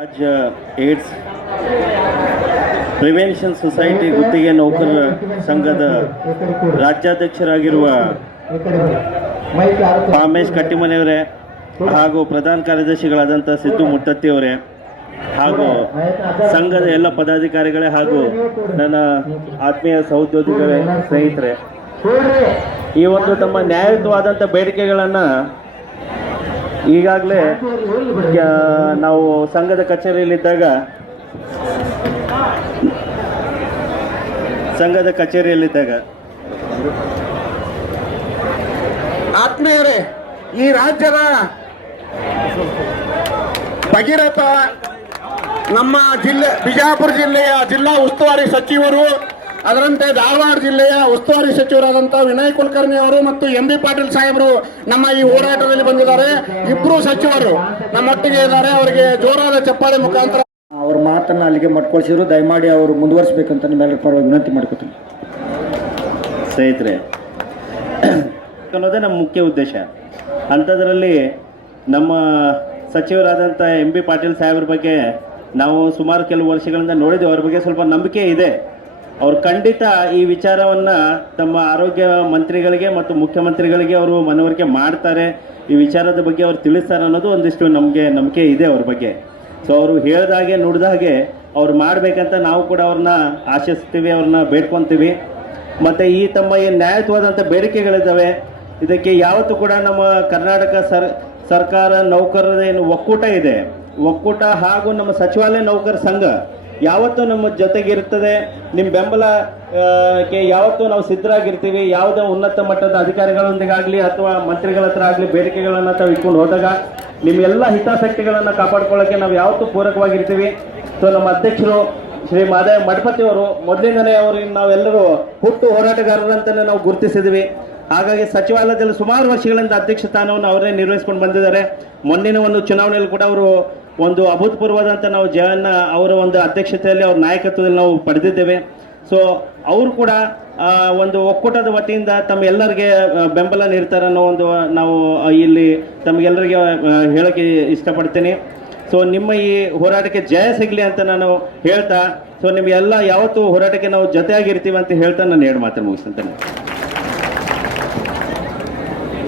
ರಾಜ್ಯ AIDS prevention society ಗುತ್ತಿಗೆ ನೌಕರರ ಸಂಘದ ರಾಜ್ಯಾಧ್ಯಕ್ಷರಾಗಿರುವ ಪಾಮೇಶ್ ಕಟ್ಟಿಮನೆಯವರೇ ಹಾಗೂ ಪ್ರಧಾನ ಕಾರ್ಯದರ್ಶಿಗಳಾದಂಥ ಸಿದ್ದು ಮುತ್ತತ್ತಿಯವರೇ ಹಾಗೂ ಸಂಘದ ಎಲ್ಲ ಪದಾಧಿಕಾರಿಗಳೇ ಹಾಗೂ ನನ್ನ ಆತ್ಮೀಯ ಸಹೋದ್ಯೋಗಿಗಳೇ ಸ್ನೇಹಿತರೆ, ಈ ಒಂದು ತಮ್ಮ ನ್ಯಾಯಯುತವಾದಂಥ ಬೇಡಿಕೆಗಳನ್ನು ಈಗಾಗಲೇ ನಾವು ಸಂಘದ ಕಚೇರಿಯಲ್ಲಿದ್ದಾಗ ಆತ್ಮೀಯರೇ, ಈ ರಾಜ್ಯದ ಭಗೀರಥ ನಮ್ಮ ಬಿಜಾಪುರ ಜಿಲ್ಲೆಯ ಜಿಲ್ಲಾ ಉಸ್ತುವಾರಿ ಸಚಿವರು, ಅದರಂತೆ ಧಾರವಾಡ ಜಿಲ್ಲೆಯ ಉಸ್ತುವಾರಿ ಸಚಿವರಾದಂಥ ವಿನಯ್ ಕುಲಕರ್ಣಿ ಅವರು ಮತ್ತು ಎಂ.ಬಿ. ಪಾಟೀಲ್ ಸಾಹೇಬರು ನಮ್ಮ ಈ ಹೋರಾಟದಲ್ಲಿ ಬಂದಿದ್ದಾರೆ. ಇಬ್ಬರು ಸಚಿವರು ನಮ್ಮೊಟ್ಟಿಗೆ ಇದ್ದಾರೆ. ಅವರಿಗೆ ಜೋರಾದ ಚಪ್ಪಾಳೆ ಮುಖಾಂತರ ಅವ್ರ ಮಾತನ್ನು ಅಲ್ಲಿಗೆ ಮಾಡ್ಕೊಳ್ಸಿದ್ರು. ದಯಮಾಡಿ ಅವರು ಮುಂದುವರಿಸಬೇಕಂತ ನಿಮ್ಮೆಲ್ಲರ ಪರವಾಗಿ ವಿನಂತಿ ಮಾಡ್ಕೊತೀನಿ. ಸ್ನೇಹಿತರೆ, ಅನ್ನೋದೇ ನಮ್ಮ ಮುಖ್ಯ ಉದ್ದೇಶ. ಅಂಥದ್ರಲ್ಲಿ ನಮ್ಮ ಸಚಿವರಾದಂಥ ಎಂ.ಬಿ. ಪಾಟೀಲ್ ಸಾಹೇಬ್ರ ಬಗ್ಗೆ ನಾವು ಸುಮಾರು ಕೆಲವು ವರ್ಷಗಳಿಂದ ನೋಡಿದ್ದೇವೆ. ಅವ್ರ ಬಗ್ಗೆ ಸ್ವಲ್ಪ ನಂಬಿಕೆ ಇದೆ. ಅವರು ಖಂಡಿತ ಈ ವಿಚಾರವನ್ನು ತಮ್ಮ ಆರೋಗ್ಯ ಮಂತ್ರಿಗಳಿಗೆ ಮತ್ತು ಮುಖ್ಯಮಂತ್ರಿಗಳಿಗೆ ಅವರು ಮನವರಿಕೆ ಮಾಡ್ತಾರೆ, ಈ ವಿಚಾರದ ಬಗ್ಗೆ ಅವರು ತಿಳಿಸ್ತಾರೆ ಅನ್ನೋದು ಒಂದಿಷ್ಟು ನಮಗೆ ನಂಬಿಕೆ ಇದೆ ಅವ್ರ ಬಗ್ಗೆ. ಸೊ ಅವರು ಹೇಳಿದಾಗೆ ನುಡಿದಾಗೆ ಅವ್ರು ಮಾಡಬೇಕಂತ ನಾವು ಕೂಡ ಅವ್ರನ್ನ ಆಶಿಸ್ತೀವಿ, ಅವ್ರನ್ನ ಬೇಡ್ಕೊತೀವಿ. ಮತ್ತು ಈ ತಮ್ಮ ಏನು ನ್ಯಾಯಯುತವಾದಂಥ ಬೇಡಿಕೆಗಳಿದ್ದಾವೆ, ಇದಕ್ಕೆ ಯಾವತ್ತೂ ಕೂಡ ನಮ್ಮ ಕರ್ನಾಟಕ ಸರ್ಕಾರ ನೌಕರರ ಏನು ಒಕ್ಕೂಟ ಇದೆ, ಒಕ್ಕೂಟ ಹಾಗೂ ನಮ್ಮ ಸಚಿವಾಲಯ ನೌಕರ ಸಂಘ ಯಾವತ್ತೂ ನಮ್ಮ ಜೊತೆಗಿರ್ತದೆ. ನಿಮ್ಮ ಬೆಂಬಲಕ್ಕೆ ಯಾವತ್ತೂ ನಾವು ಸಿದ್ಧರಾಗಿರ್ತೀವಿ. ಯಾವುದೇ ಉನ್ನತ ಮಟ್ಟದ ಅಧಿಕಾರಿಗಳೊಂದಿಗಾಗಲಿ ಅಥವಾ ಮಂತ್ರಿಗಳ ಹತ್ರ ಆಗಲಿ ಬೇಡಿಕೆಗಳನ್ನು ತಾವು ಇಟ್ಕೊಂಡು ಹೋದಾಗ ನಿಮ್ಮೆಲ್ಲ ಹಿತಾಸಕ್ತಿಗಳನ್ನು ಕಾಪಾಡ್ಕೊಳ್ಳೋಕ್ಕೆ ನಾವು ಯಾವತ್ತೂ ಪೂರಕವಾಗಿರ್ತೀವಿ. ಸೊ ನಮ್ಮ ಅಧ್ಯಕ್ಷರು ಶ್ರೀ ಮಾದೇವ ಮಠಪತಿ ಅವರು ಮೊದಲಿಂದಲೇ ಅವ್ರಿಗೆ ನಾವೆಲ್ಲರೂ ಹುಟ್ಟು ಹೋರಾಟಗಾರರಂತಲೇ ನಾವು ಗುರುತಿಸಿದ್ವಿ. ಹಾಗಾಗಿ ಸಚಿವಾಲಯದಲ್ಲಿ ಸುಮಾರು ವರ್ಷಗಳಿಂದ ಅಧ್ಯಕ್ಷ ಸ್ಥಾನವನ್ನು ಅವರೇ ನಿರ್ವಹಿಸ್ಕೊಂಡು ಬಂದಿದ್ದಾರೆ. ಮೊನ್ನಿನ ಒಂದು ಚುನಾವಣೆಯಲ್ಲಿ ಕೂಡ ಅವರು ಒಂದು ಅಭೂತಪೂರ್ವವಾದಂಥ ನಾವು ಜಯನ್ನ ಅವರ ಒಂದು ಅಧ್ಯಕ್ಷತೆಯಲ್ಲಿ ಅವ್ರ ನಾಯಕತ್ವದಲ್ಲಿ ನಾವು ಪಡೆದಿದ್ದೇವೆ. ಸೊ ಅವರು ಕೂಡ ಒಂದು ಒಕ್ಕೂಟದ ವತಿಯಿಂದ ತಮ್ಮ ಎಲ್ಲರಿಗೆ ಬೆಂಬಲ ನೀಡ್ತಾರೆ ಅನ್ನೋ ಒಂದು ನಾವು ಇಲ್ಲಿ ತಮಗೆಲ್ಲರಿಗೆ ಹೇಳೋಕ್ಕೆ ಇಷ್ಟಪಡ್ತೀನಿ. ಸೊ ನಿಮ್ಮ ಈ ಹೋರಾಟಕ್ಕೆ ಜಯ ಸಿಗಲಿ ಅಂತ ನಾನು ಹೇಳ್ತಾ, ಸೊ ನಿಮಗೆಲ್ಲ ಯಾವತ್ತೂ ಹೋರಾಟಕ್ಕೆ ನಾವು ಜೊತೆಯಾಗಿರ್ತೀವಿ ಅಂತ ಹೇಳ್ತಾ ನಾನು 2 ಮಾತನ್ನು ಮುಗಿಸ್ತೇನೆ.